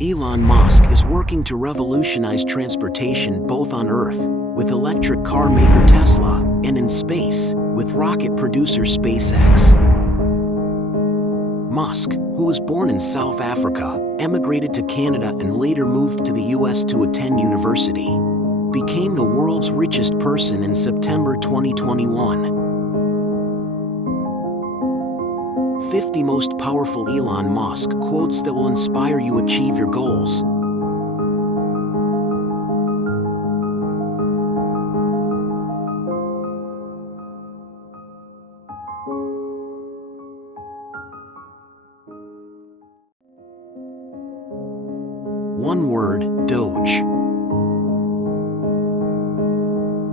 Elon Musk is working to revolutionize transportation both on Earth, with electric car maker Tesla, and in space, with rocket producer SpaceX. Musk, who was born in South Africa, emigrated to Canada and later moved to the US to attend university, became the world's richest person in September 2021. 50 most powerful Elon Musk quotes that will inspire you achieve your goals. One word, Doge.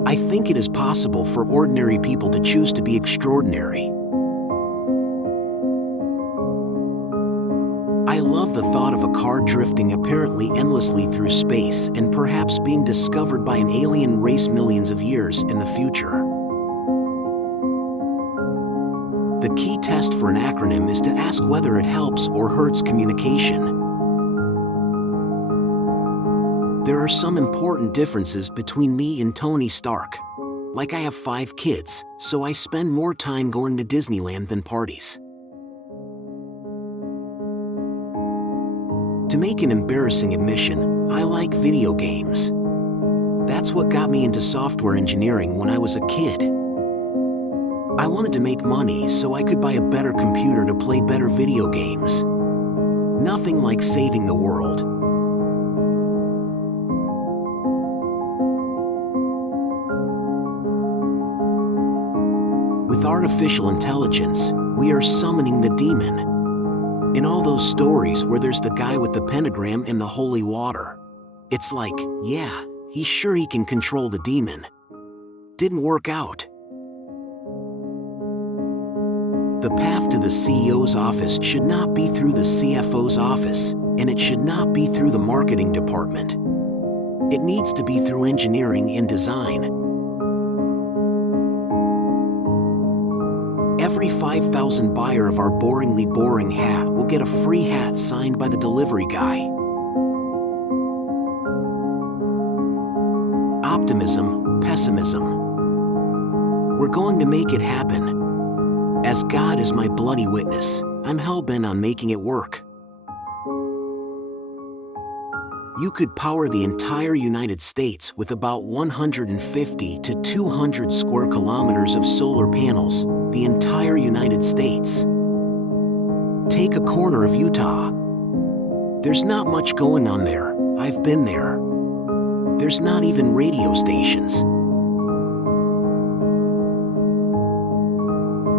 I think it is possible for ordinary people to choose to be extraordinary. I love the thought of a car drifting apparently endlessly through space and perhaps being discovered by an alien race millions of years in the future. The key test for an acronym is to ask whether it helps or hurts communication. There are some important differences between me and Tony Stark. Like I have 5 kids, so I spend more time going to Disneyland than parties. To make an embarrassing admission, I like video games. That's what got me into software engineering when I was a kid. I wanted to make money so I could buy a better computer to play better video games. Nothing like saving the world. With artificial intelligence, we are summoning the demon. In all those stories where there's the guy with the pentagram and the holy water, it's like, yeah, he's sure he can control the demon. Didn't work out. The path to the CEO's office should not be through the CFO's office, and it should not be through the marketing department. It needs to be through engineering and design. Every 5,000 buyer of our boringly boring hat will get a free hat signed by the delivery guy. Optimism, pessimism. We're going to make it happen. As God is my bloody witness, I'm hell-bent on making it work. You could power the entire United States with about 150 to 200 square kilometers of solar panels. The entire United States. Take a corner of Utah. There's not much going on there. I've been there. There's not even radio stations.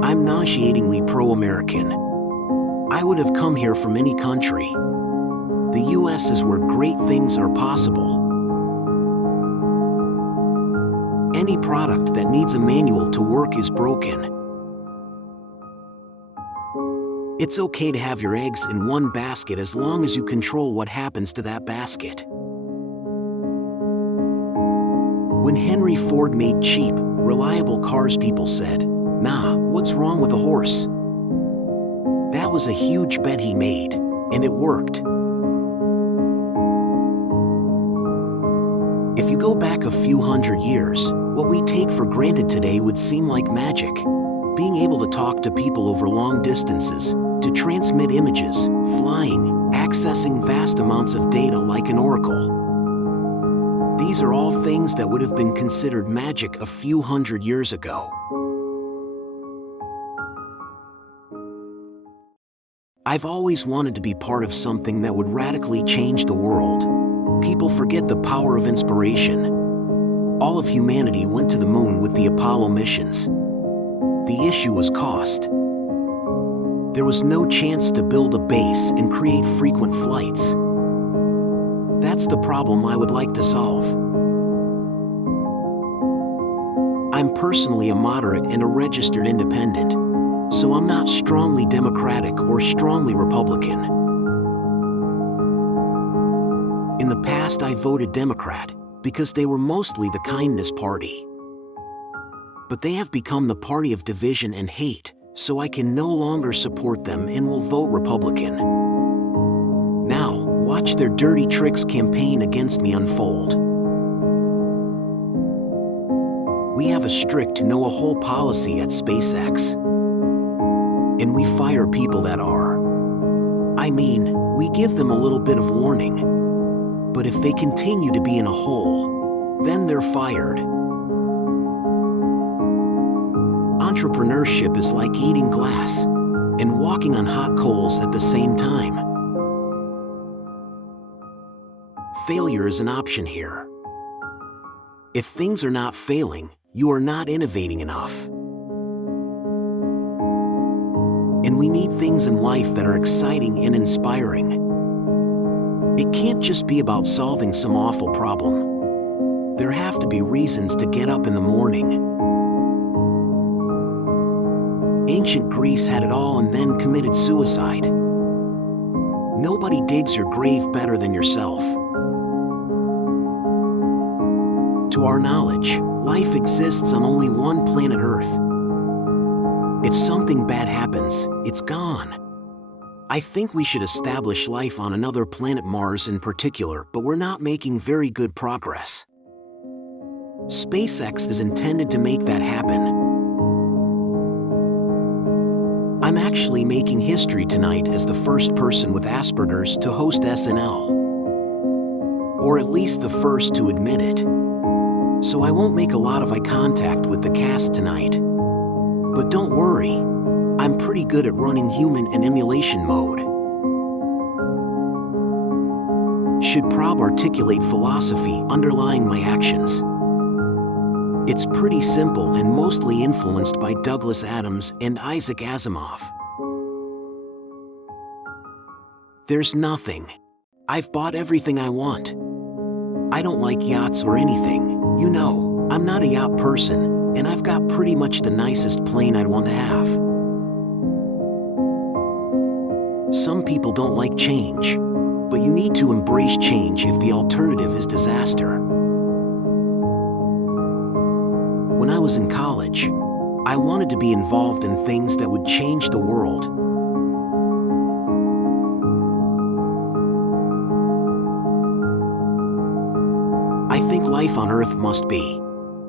I'm nauseatingly pro-American. I would have come here from any country. The US is where great things are possible. Any product that needs a manual to work is broken. It's okay to have your eggs in one basket as long as you control what happens to that basket. When Henry Ford made cheap, reliable cars, people said, "Nah, what's wrong with a horse?" That was a huge bet he made, and it worked. If you go back a few hundred years, what we take for granted today would seem like magic. Being able to talk to people over long distances, to transmit images, flying, accessing vast amounts of data like an oracle. These are all things that would have been considered magic a few hundred years ago. I've always wanted to be part of something that would radically change the world. People forget the power of inspiration. All of humanity went to the moon with the Apollo missions. The issue was cost. There was no chance to build a base and create frequent flights. That's the problem I would like to solve. I'm personally a moderate and a registered independent, so I'm not strongly Democratic or strongly Republican. In the past, I voted Democrat because they were mostly the kindness party. But they have become the party of division and hate, so I can no longer support them and will vote Republican. Now, why watch their dirty tricks campaign against me unfold. We have a strict know-a-hole policy at SpaceX. And we fire people that are. I mean, we give them a little bit of warning. But if they continue to be in a hole, then they're fired. Entrepreneurship is like eating glass and walking on hot coals at the same time. Failure is an option here. If things are not failing, you are not innovating enough. And we need things in life that are exciting and inspiring. It can't just be about solving some awful problem. There have to be reasons to get up in the morning. Ancient Greece had it all and then committed suicide. Nobody digs your grave better than yourself. To our knowledge, life exists on only one planet Earth. If something bad happens, it's gone. I think we should establish life on another planet, Mars in particular, but we're not making very good progress. SpaceX is intended to make that happen. I'm actually making history tonight as the first person with Asperger's to host SNL. Or at least the first to admit it. So I won't make a lot of eye contact with the cast tonight. But don't worry, I'm pretty good at running human in emulation mode. Should prob articulate philosophy underlying my actions. It's pretty simple and mostly influenced by Douglas Adams and Isaac Asimov. There's nothing. I've bought everything I want. I don't like yachts or anything. You know, I'm not a yacht person, and I've got pretty much the nicest plane I'd want to have. Some people don't like change, but you need to embrace change if the alternative is disaster. When I was in college, I wanted to be involved in things that would change the world. I think life on Earth must be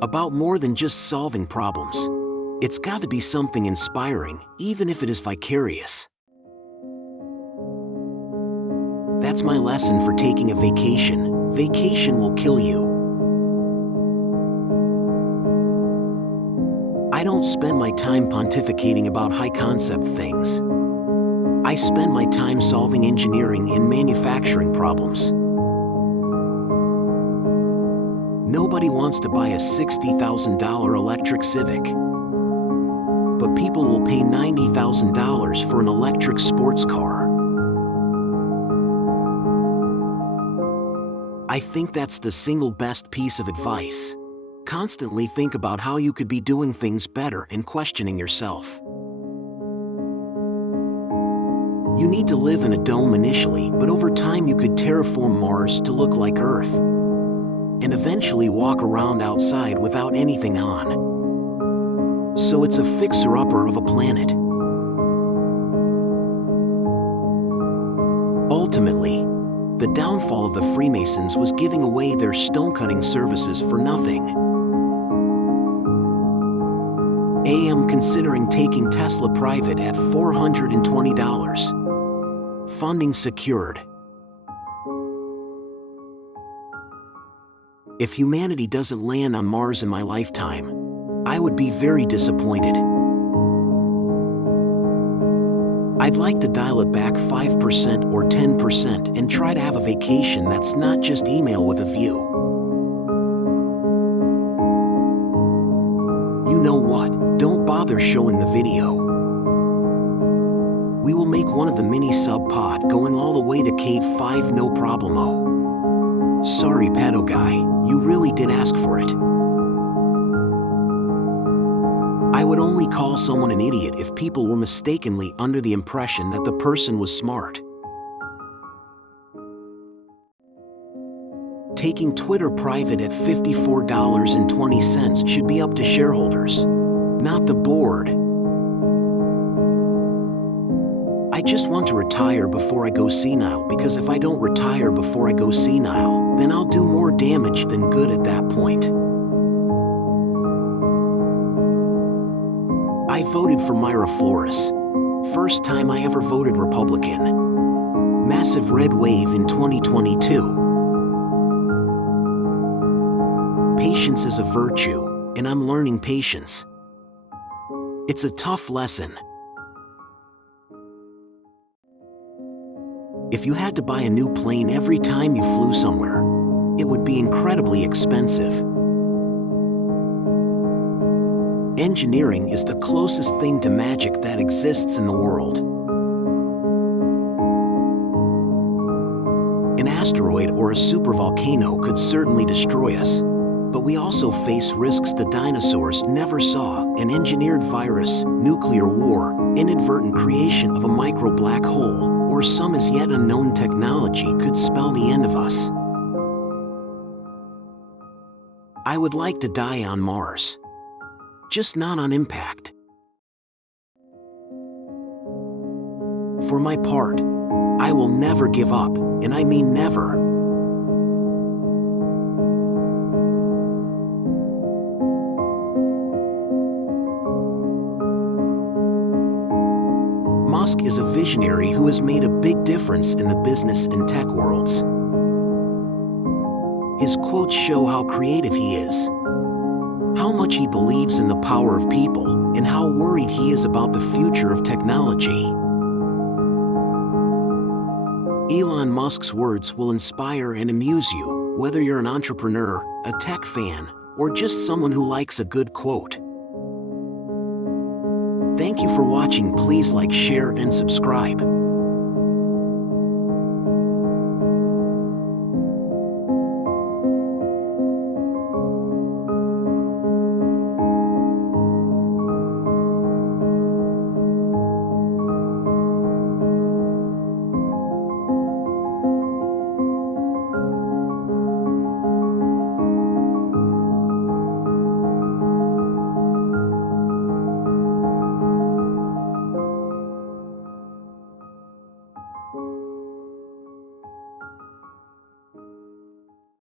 about more than just solving problems. It's got to be something inspiring, even if it is vicarious. That's my lesson for taking a vacation. Vacation will kill you. I don't spend my time pontificating about high-concept things. I spend my time solving engineering and manufacturing problems. Nobody wants to buy a $60,000 electric Civic. But people will pay $90,000 for an electric sports car. I think that's the single best piece of advice. Constantly think about how you could be doing things better and questioning yourself. You need to live in a dome initially, but over time you could terraform Mars to look like Earth. And eventually walk around outside without anything on. So it's a fixer-upper of a planet. Ultimately, the downfall of the Freemasons was giving away their stone-cutting services for nothing. I am considering taking Tesla private at $420. Funding secured. If humanity doesn't land on Mars in my lifetime, I would be very disappointed. I'd like to dial it back 5% or 10% and try to have a vacation that's not just email with a view. You know what? Don't bother showing the video. We will make one of the mini sub-pod going all the way to Cave 5 no problemo. Sorry, pedo guy, you really did ask for it. I would only call someone an idiot if people were mistakenly under the impression that the person was smart. Taking Twitter private at $54.20 should be up to shareholders, not the board. I I just want to retire before I go senile, because if I don't retire before I go senile, then I'll do more damage than good at that point. I voted for Myra Flores. First time I ever voted Republican. Massive red wave in 2022. Patience is a virtue, and I'm learning patience. It's a tough lesson. If you had to buy a new plane every time you flew somewhere, it would be incredibly expensive. Engineering is the closest thing to magic that exists in the world. An asteroid or a supervolcano could certainly destroy us, but we also face risks the dinosaurs never saw: an engineered virus, nuclear war, inadvertent creation of a micro black hole, or some as yet unknown technology could spell the end of us. I would like to die on Mars, just not on impact. For my part, I will never give up, and I mean never. Musk is a visionary who has made a big difference in the business and tech worlds. His quotes show how creative he is, how much he believes in the power of people, and how worried he is about the future of technology. Elon Musk's words will inspire and amuse you, whether you're an entrepreneur, a tech fan, or just someone who likes a good quote. Thank you for watching. Please like, share, and subscribe.